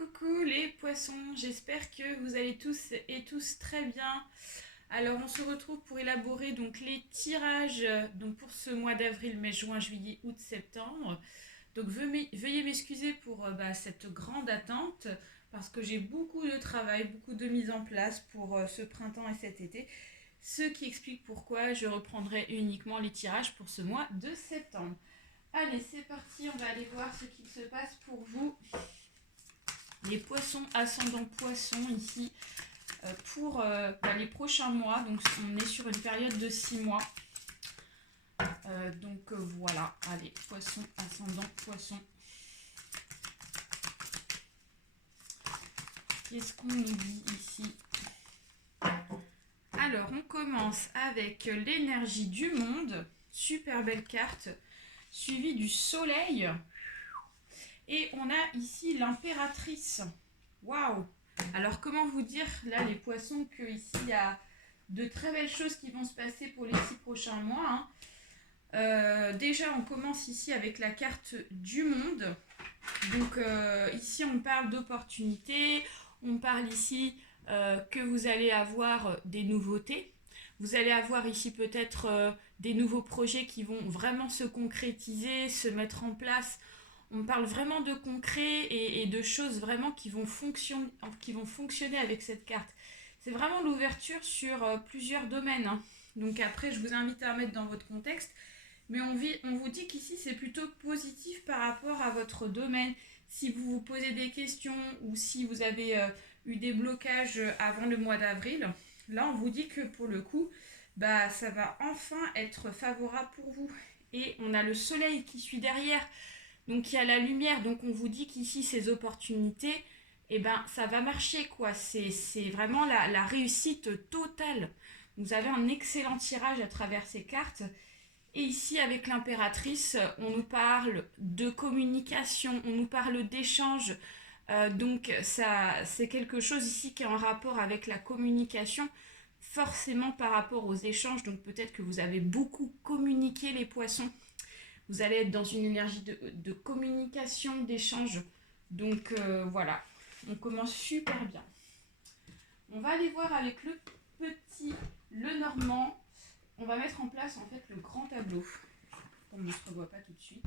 Coucou les poissons, j'espère que vous allez tous et tous très bien. Alors on se retrouve pour élaborer donc les tirages donc pour ce mois d'avril, mai, juin, juillet, août, septembre. Donc veuillez m'excuser pour cette grande attente parce que j'ai beaucoup de travail, beaucoup de mise en place pour ce printemps et cet été. Ce qui explique pourquoi je reprendrai uniquement les tirages pour ce mois de septembre. Allez, c'est parti, on va aller voir ce qu'il se passe pour vous. Les poissons ascendant poissons ici pour les prochains mois. Donc on est sur une période de 6 mois. Voilà, allez, poisson ascendant poisson. Qu'est-ce qu'on nous dit ici? Alors on commence avec l'énergie du monde, super belle carte, suivie du soleil. Et on a ici l'impératrice. Waouh! Alors comment vous dire là les poissons que ici il y a de très belles choses qui vont se passer pour les 6 prochains mois. Déjà on commence ici avec la carte du monde. Donc ici on parle d'opportunités, on parle ici que vous allez avoir des nouveautés. Vous allez avoir ici peut-être des nouveaux projets qui vont vraiment se concrétiser, se mettre en place. On parle vraiment de concret et de choses vraiment qui vont fonctionner avec cette carte. C'est vraiment l'ouverture sur plusieurs domaines. Donc après, je vous invite à mettre dans votre contexte. Mais on vous dit qu'ici, c'est plutôt positif par rapport à votre domaine. Si vous vous posez des questions ou si vous avez eu des blocages avant le mois d'avril, là, on vous dit que pour le coup, ça va enfin être favorable pour vous. Et on a le soleil qui suit derrière. Donc il y a la lumière, donc on vous dit qu'ici ces opportunités, ça va marcher quoi. C'est vraiment la réussite totale. Vous avez un excellent tirage à travers ces cartes. Et ici avec l'impératrice, on nous parle de communication, on nous parle d'échange. Donc ça, c'est quelque chose ici qui est en rapport avec la communication, forcément par rapport aux échanges. Donc peut-être que vous avez beaucoup communiqué les poissons. Vous allez être dans une énergie de communication, d'échange. Donc voilà, on commence super bien. On va aller voir avec le petit, le normand. On va mettre en place en fait le grand tableau. Comme on ne se revoit pas tout de suite.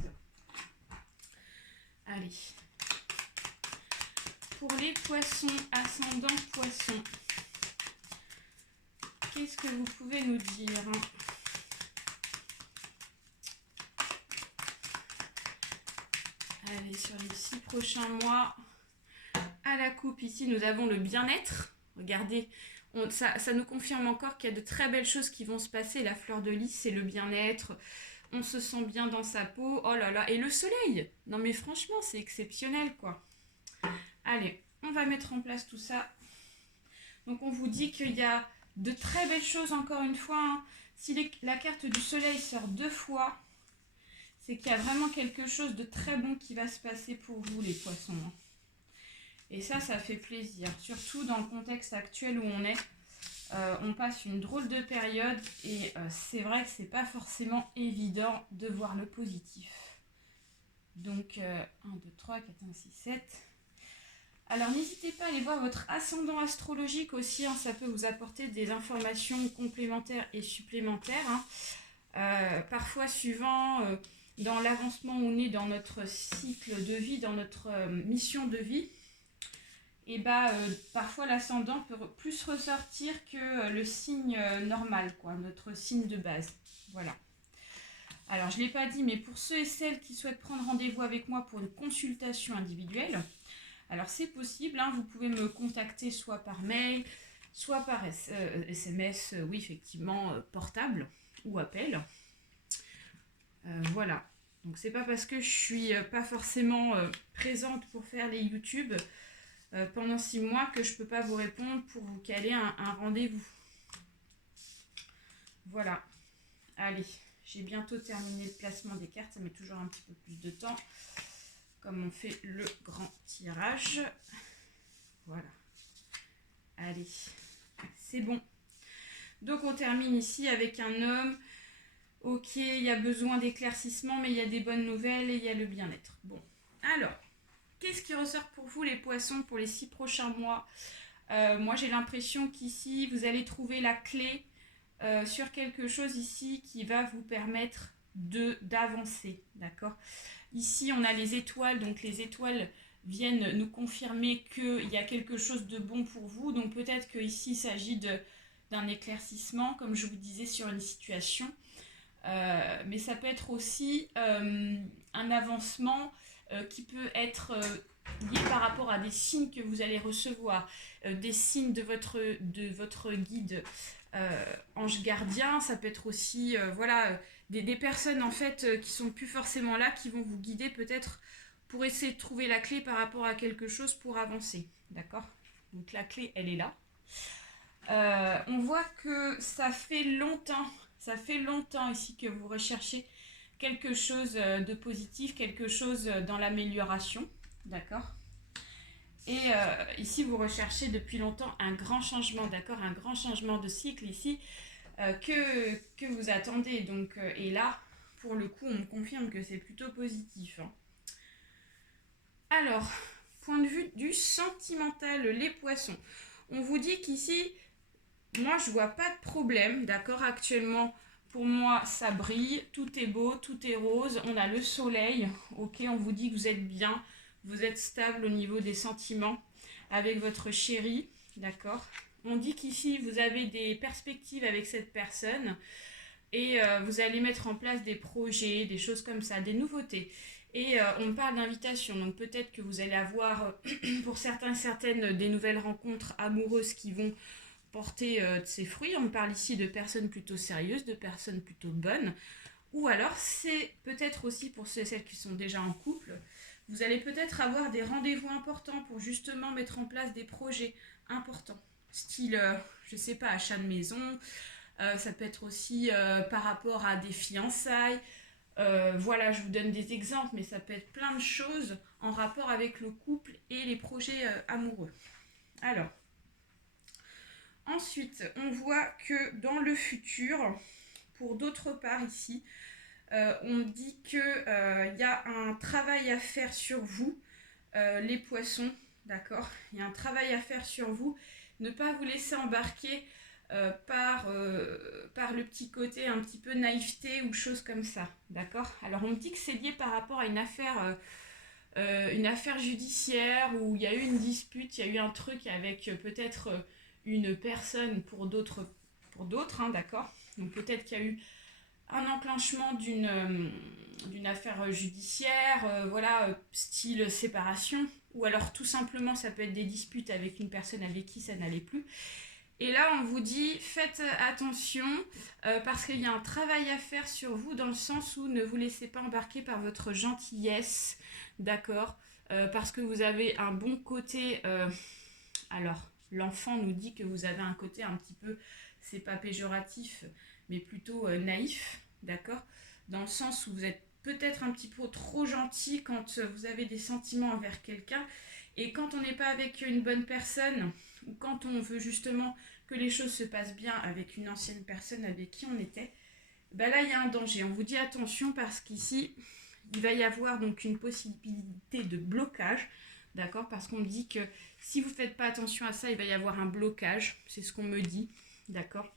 Allez. Pour les poissons, ascendant poissons, qu'est-ce que vous pouvez nous dire ? Allez, sur les 6 prochains mois, à la coupe, ici, nous avons le bien-être. Regardez, ça nous confirme encore qu'il y a de très belles choses qui vont se passer. La fleur de lys, c'est le bien-être. On se sent bien dans sa peau. Oh là là, et le soleil! Non mais franchement, c'est exceptionnel, quoi. Allez, on va mettre en place tout ça. Donc, on vous dit qu'il y a de très belles choses, encore une fois. Si la carte du soleil sort 2 fois, c'est qu'il y a vraiment quelque chose de très bon qui va se passer pour vous, les poissons. Et ça fait plaisir. Surtout dans le contexte actuel où on est. On passe une drôle de période et c'est vrai que c'est pas forcément évident de voir le positif. Donc, 1, 2, 3, 4, 5, 6, 7. Alors, n'hésitez pas à aller voir votre ascendant astrologique aussi. Ça peut vous apporter des informations complémentaires et supplémentaires. Parfois, suivant... dans l'avancement où on est dans notre cycle de vie, dans notre mission de vie, parfois l'ascendant peut plus ressortir que le signe normal, quoi, notre signe de base. Voilà. Alors, je ne l'ai pas dit, mais pour ceux et celles qui souhaitent prendre rendez-vous avec moi pour une consultation individuelle, alors c'est possible, vous pouvez me contacter soit par mail, soit par SMS, oui, effectivement, portable ou appel. Voilà, donc c'est pas parce que je suis pas forcément présente pour faire les YouTube pendant 6 mois que je peux pas vous répondre pour vous caler un rendez-vous. Voilà, allez, j'ai bientôt terminé le placement des cartes, ça met toujours un petit peu plus de temps, comme on fait le grand tirage. Voilà, allez, c'est bon. Donc on termine ici avec un homme. Ok, il y a besoin d'éclaircissement, mais il y a des bonnes nouvelles et il y a le bien-être. Bon, alors, qu'est-ce qui ressort pour vous les poissons pour les 6 prochains mois? Moi j'ai l'impression qu'ici vous allez trouver la clé sur quelque chose ici qui va vous permettre d'avancer, d'accord? Ici on a les étoiles, donc les étoiles viennent nous confirmer qu'il y a quelque chose de bon pour vous, donc peut-être qu'ici il s'agit d'un éclaircissement, comme je vous disais, sur une situation. Mais ça peut être aussi un avancement qui peut être lié par rapport à des signes que vous allez recevoir, des signes de votre guide ange gardien. Ça peut être aussi voilà, des personnes en fait qui sont plus forcément là, qui vont vous guider peut-être pour essayer de trouver la clé par rapport à quelque chose pour avancer, d'accord? Donc la clé, elle est là. On voit que ça fait longtemps ici que vous recherchez quelque chose de positif, quelque chose dans l'amélioration, d'accord? Et ici, vous recherchez depuis longtemps un grand changement, d'accord? Un grand changement de cycle ici que vous attendez. Donc, et là, pour le coup, on me confirme que c'est plutôt positif, hein. Alors, point de vue du sentimental, les poissons. On vous dit qu'ici, moi, je vois pas de problème, d'accord? Actuellement, pour moi, ça brille, tout est beau, tout est rose. On a le soleil, ok? On vous dit que vous êtes bien, vous êtes stable au niveau des sentiments avec votre chéri, d'accord? On dit qu'ici, vous avez des perspectives avec cette personne et vous allez mettre en place des projets, des choses comme ça, des nouveautés. Et on parle d'invitation, donc peut-être que vous allez avoir, pour certains et certaines, des nouvelles rencontres amoureuses qui vont porter de ses fruits. On parle ici de personnes plutôt sérieuses, de personnes plutôt bonnes. Ou alors, c'est peut-être aussi pour ceux et celles qui sont déjà en couple, vous allez peut-être avoir des rendez-vous importants pour justement mettre en place des projets importants. Style, je sais pas, achat de maison, ça peut être aussi par rapport à des fiançailles. Voilà, je vous donne des exemples, mais ça peut être plein de choses en rapport avec le couple et les projets amoureux. Alors, ensuite, on voit que dans le futur, pour d'autre part ici, on dit qu'il y a un travail à faire sur vous, les poissons, d'accord? Il y a un travail à faire sur vous. Ne pas vous laisser embarquer par le petit côté un petit peu naïveté ou choses comme ça, d'accord? Alors on me dit que c'est lié par rapport à une affaire judiciaire où il y a eu une dispute, il y a eu un truc avec peut-être une personne pour d'autres, hein, d'accord? Donc peut-être qu'il y a eu un enclenchement d'une affaire judiciaire, voilà, style séparation, ou alors tout simplement ça peut être des disputes avec une personne avec qui ça n'allait plus. Et là, on vous dit, faites attention parce qu'il y a un travail à faire sur vous dans le sens où ne vous laissez pas embarquer par votre gentillesse, d'accord? Parce que vous avez un bon côté. Alors, l'enfant nous dit que vous avez un côté un petit peu, c'est pas péjoratif, mais plutôt naïf, d'accord? Dans le sens où vous êtes peut-être un petit peu trop gentil quand vous avez des sentiments envers quelqu'un. Et quand on n'est pas avec une bonne personne, ou quand on veut justement que les choses se passent bien avec une ancienne personne avec qui on était, ben là il y a un danger. On vous dit attention parce qu'ici, il va y avoir donc une possibilité de blocage, d'accord? Parce qu'on me dit que si vous ne faites pas attention à ça, il va y avoir un blocage, c'est ce qu'on me dit, d'accord?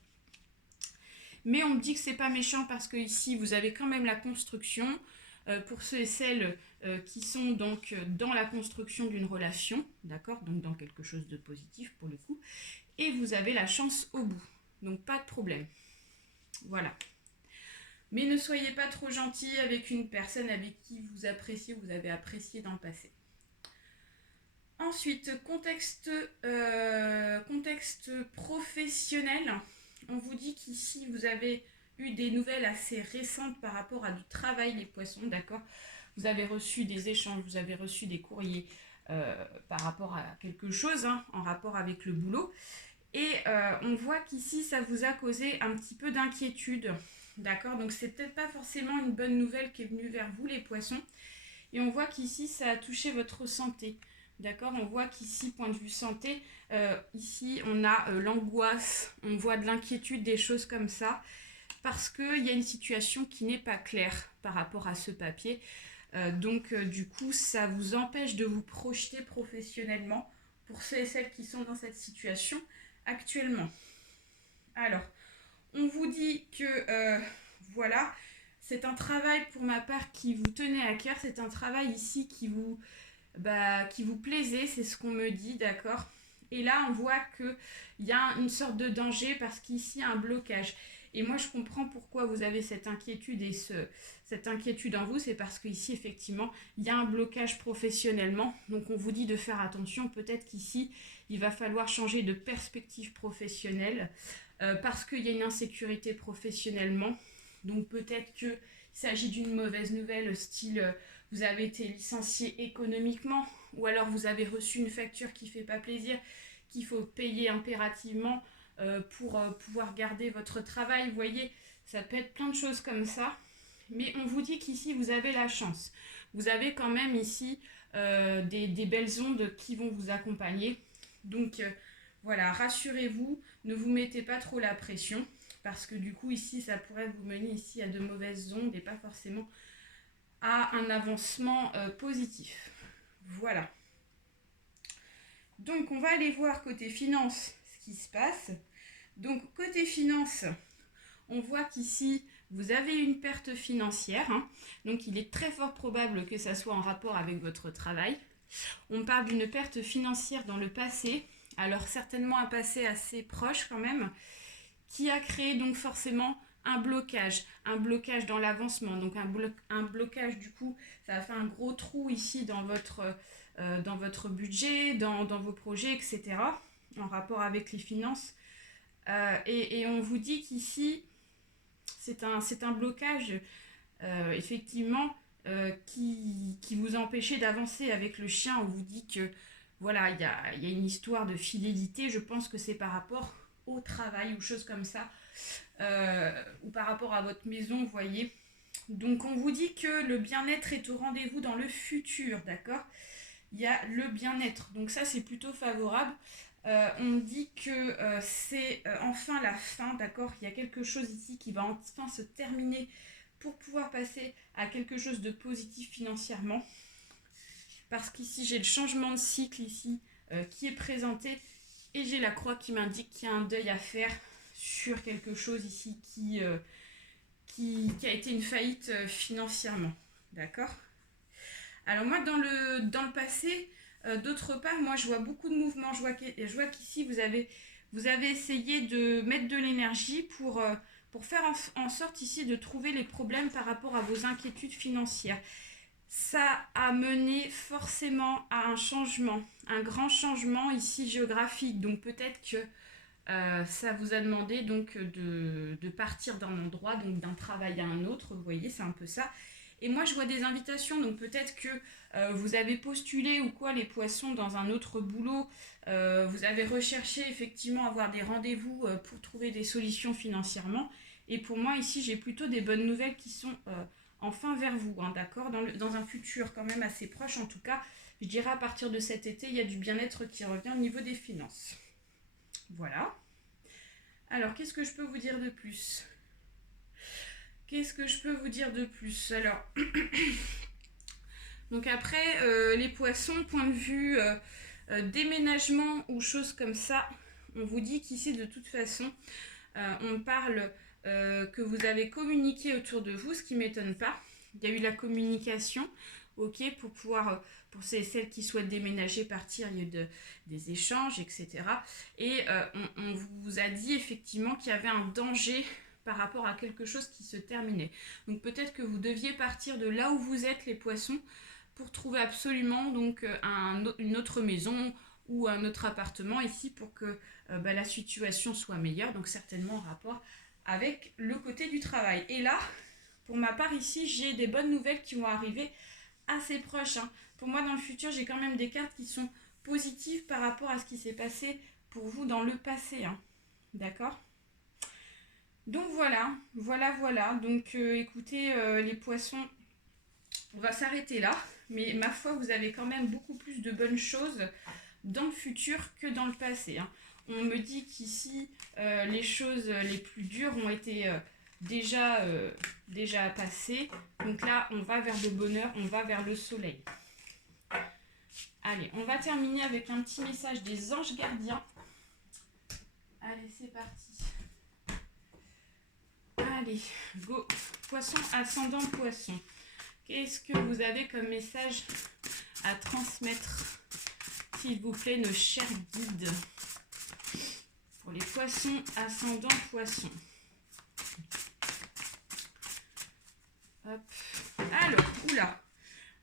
Mais on me dit que c'est pas méchant parce que ici vous avez quand même la construction. Pour ceux et celles qui sont donc dans la construction d'une relation, d'accord, donc dans quelque chose de positif pour le coup, et vous avez la chance au bout, donc pas de problème. Voilà. Mais ne soyez pas trop gentil avec une personne avec qui vous appréciez, vous avez apprécié dans le passé. Ensuite, contexte professionnel. On vous dit qu'ici vous avez eu des nouvelles assez récentes par rapport à du travail, les poissons, d'accord? Vous avez reçu des échanges, vous avez reçu des courriers par rapport à quelque chose, hein, en rapport avec le boulot. Et on voit qu'ici, ça vous a causé un petit peu d'inquiétude, d'accord? Donc, c'est peut-être pas forcément une bonne nouvelle qui est venue vers vous, les poissons. Et on voit qu'ici, ça a touché votre santé, d'accord? On voit qu'ici, point de vue santé, ici, on a l'angoisse, on voit de l'inquiétude, des choses comme ça, parce qu'il y a une situation qui n'est pas claire par rapport à ce papier. Du coup, ça vous empêche de vous projeter professionnellement pour ceux et celles qui sont dans cette situation actuellement. Alors, on vous dit que, voilà, c'est un travail pour ma part qui vous tenait à cœur. C'est un travail ici qui vous plaisait, c'est ce qu'on me dit, d'accord? Et là, on voit qu'il y a une sorte de danger parce qu'ici, il y a un blocage. Et moi, je comprends pourquoi vous avez cette inquiétude et cette inquiétude en vous. C'est parce qu'ici, effectivement, il y a un blocage professionnellement. Donc, on vous dit de faire attention. Peut-être qu'ici, il va falloir changer de perspective professionnelle parce qu'il y a une insécurité professionnellement. Donc, peut-être qu'il s'agit d'une mauvaise nouvelle, style vous avez été licencié économiquement ou alors vous avez reçu une facture qui ne fait pas plaisir, qu'il faut payer impérativement pour pouvoir garder votre travail. Vous voyez, ça peut être plein de choses comme ça. Mais on vous dit qu'ici, vous avez la chance. Vous avez quand même ici des belles ondes qui vont vous accompagner. Donc, voilà, rassurez-vous, ne vous mettez pas trop la pression. Parce que du coup, ici, ça pourrait vous mener ici à de mauvaises ondes et pas forcément à un avancement positif. Voilà. Donc, on va aller voir côté finance ce qui se passe. Donc, côté finance, on voit qu'ici, vous avez une perte financière. Donc, il est très fort probable que ça soit en rapport avec votre travail. On parle d'une perte financière dans le passé. Alors, certainement un passé assez proche quand même, qui a créé donc forcément un blocage dans l'avancement. Donc, un blocage, du coup, ça a fait un gros trou ici dans votre budget, dans vos projets, etc., en rapport avec les finances. Et on vous dit qu'ici, c'est un blocage, effectivement, qui vous empêchait d'avancer avec le chien. On vous dit que, voilà, il y a une histoire de fidélité. Je pense que c'est par rapport au travail ou choses comme ça, ou par rapport à votre maison, vous voyez. Donc, on vous dit que le bien-être est au rendez-vous dans le futur, d'accord? Il y a le bien-être, donc ça, c'est plutôt favorable. On dit que c'est enfin la fin, d'accord? Il y a quelque chose ici qui va enfin se terminer pour pouvoir passer à quelque chose de positif financièrement. Parce qu'ici, j'ai le changement de cycle ici qui est présenté et j'ai la croix qui m'indique qu'il y a un deuil à faire sur quelque chose ici qui a été une faillite financièrement, d'accord? Alors moi, dans le passé, d'autre part, moi, je vois beaucoup de mouvements. Je vois qu'ici, vous avez essayé de mettre de l'énergie pour faire en sorte ici de trouver les problèmes par rapport à vos inquiétudes financières. Ça a mené forcément à un changement, un grand changement ici géographique. Donc peut-être que ça vous a demandé donc de partir d'un endroit, donc d'un travail à un autre. Vous voyez, c'est un peu ça. Et moi, je vois des invitations, donc peut-être que vous avez postulé ou quoi, les poissons, dans un autre boulot. Vous avez recherché effectivement avoir des rendez-vous pour trouver des solutions financièrement. Et pour moi, ici, j'ai plutôt des bonnes nouvelles qui sont enfin vers vous, d'accord, dans un futur quand même assez proche. En tout cas, je dirais à partir de cet été, il y a du bien-être qui revient au niveau des finances. Voilà. Alors, qu'est-ce que je peux vous dire de plus ? Alors, donc après, les poissons, point de vue déménagement ou choses comme ça, on vous dit qu'ici, de toute façon, on parle que vous avez communiqué autour de vous, ce qui ne m'étonne pas. Il y a eu la communication, ok, pour celles qui souhaitent déménager, partir, il y a eu des échanges, etc. Et on vous a dit effectivement qu'il y avait un danger par rapport à quelque chose qui se terminait. Donc peut-être que vous deviez partir de là où vous êtes, les poissons, pour trouver absolument donc une autre maison ou un autre appartement ici pour que la situation soit meilleure, donc certainement en rapport avec le côté du travail. Et là, pour ma part ici, j'ai des bonnes nouvelles qui vont arriver assez proches. Pour moi, dans le futur, j'ai quand même des cartes qui sont positives par rapport à ce qui s'est passé pour vous dans le passé. D'accord ? Donc voilà. Donc écoutez, les poissons, on va s'arrêter là. Mais ma foi, vous avez quand même beaucoup plus de bonnes choses dans le futur que dans le passé. On me dit qu'ici, les choses les plus dures ont été déjà passé. Donc là, on va vers le bonheur, on va vers le soleil. Allez, on va terminer avec un petit message des anges gardiens. Allez, c'est parti. Allez, go. Poisson, ascendant poisson. Qu'est-ce que vous avez comme message à transmettre, s'il vous plaît, nos chers guides, pour les poissons, ascendant poisson. Hop. Alors, oula.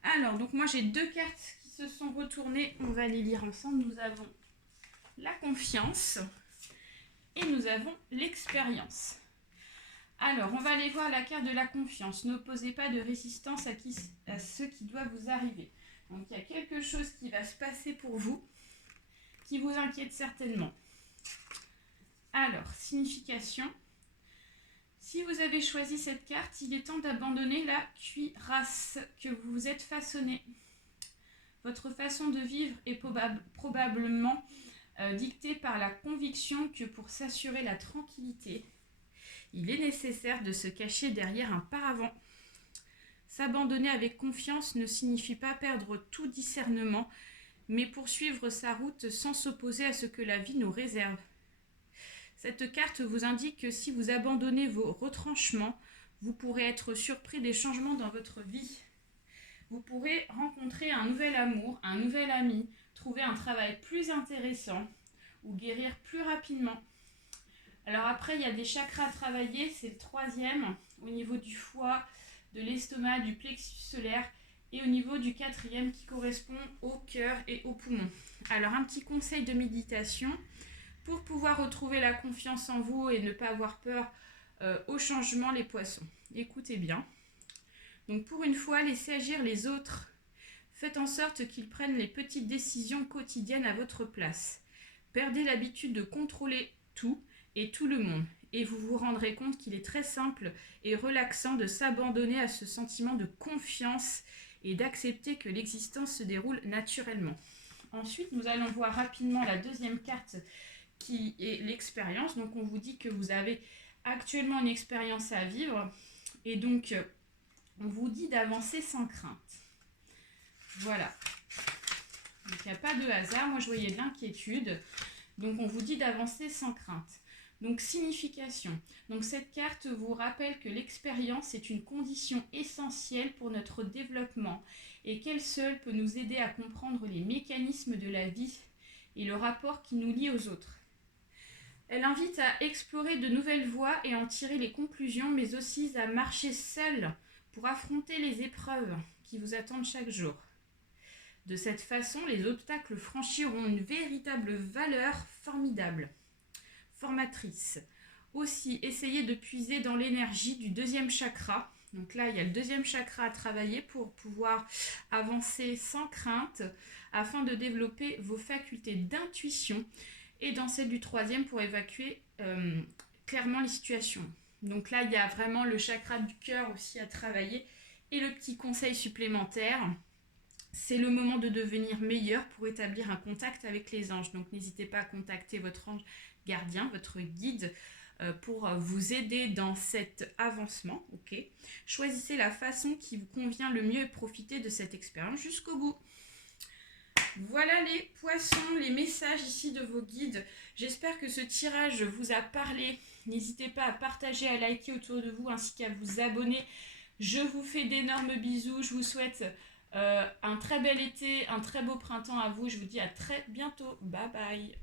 Alors, donc moi j'ai 2 cartes qui se sont retournées. On va les lire ensemble. Nous avons la confiance et nous avons l'expérience. Alors, on va aller voir la carte de la confiance. N'opposez pas de résistance à ce qui doit vous arriver. Donc, il y a quelque chose qui va se passer pour vous, qui vous inquiète certainement. Alors, signification. Si vous avez choisi cette carte, il est temps d'abandonner la cuirasse que vous vous êtes façonnée. Votre façon de vivre est probablement dictée par la conviction que pour s'assurer la tranquillité, il est nécessaire de se cacher derrière un paravent. S'abandonner avec confiance ne signifie pas perdre tout discernement, mais poursuivre sa route sans s'opposer à ce que la vie nous réserve. Cette carte vous indique que si vous abandonnez vos retranchements, vous pourrez être surpris des changements dans votre vie. Vous pourrez rencontrer un nouvel amour, un nouvel ami, trouver un travail plus intéressant ou guérir plus rapidement. Alors après, il y a des chakras à travailler, c'est le 3e, au niveau du foie, de l'estomac, du plexus solaire, et au niveau du 4e qui correspond au cœur et aux poumons. Alors un petit conseil de méditation, pour pouvoir retrouver la confiance en vous et ne pas avoir peur au changement, les poissons. Écoutez bien. Donc pour une fois, laissez agir les autres. Faites en sorte qu'ils prennent les petites décisions quotidiennes à votre place. Perdez l'habitude de contrôler tout et tout le monde. Et vous vous rendrez compte qu'il est très simple et relaxant de s'abandonner à ce sentiment de confiance et d'accepter que l'existence se déroule naturellement. Ensuite, nous allons voir rapidement la 2e carte qui est l'expérience. Donc, on vous dit que vous avez actuellement une expérience à vivre. Et donc, on vous dit d'avancer sans crainte. Voilà. Donc, il n'y a pas de hasard. Moi, je voyais de l'inquiétude. Donc, on vous dit d'avancer sans crainte. Donc, signification. Donc, cette carte vous rappelle que l'expérience est une condition essentielle pour notre développement et qu'elle seule peut nous aider à comprendre les mécanismes de la vie et le rapport qui nous lie aux autres. Elle invite à explorer de nouvelles voies et en tirer les conclusions, mais aussi à marcher seul pour affronter les épreuves qui vous attendent chaque jour. De cette façon, les obstacles franchis auront une véritable valeur formidable. Formatrice. Aussi, essayez de puiser dans l'énergie du 2e chakra. Donc là, il y a le 2e chakra à travailler pour pouvoir avancer sans crainte afin de développer vos facultés d'intuition et dans celle du 3e pour évacuer clairement les situations. Donc là, il y a vraiment le chakra du cœur aussi à travailler. Et le petit conseil supplémentaire, c'est le moment de devenir meilleur pour établir un contact avec les anges. Donc n'hésitez pas à contacter votre ange gardien, votre guide, pour vous aider dans cet avancement. Okay. Choisissez la façon qui vous convient le mieux et profitez de cette expérience jusqu'au bout. Voilà les poissons, les messages ici de vos guides. J'espère que ce tirage vous a parlé. N'hésitez pas à partager, à liker autour de vous ainsi qu'à vous abonner. Je vous fais d'énormes bisous. Je vous souhaite un très bel été, un très beau printemps à vous. Je vous dis à très bientôt. Bye bye.